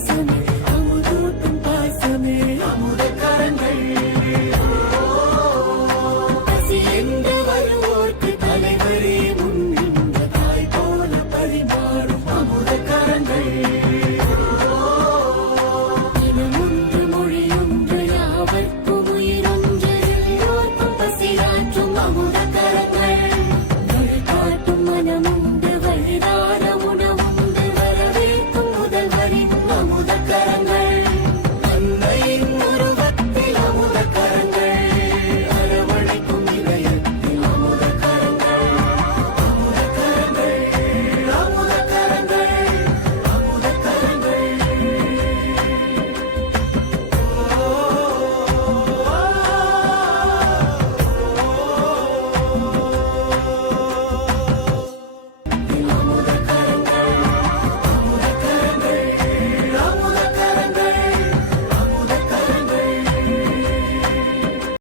Listen.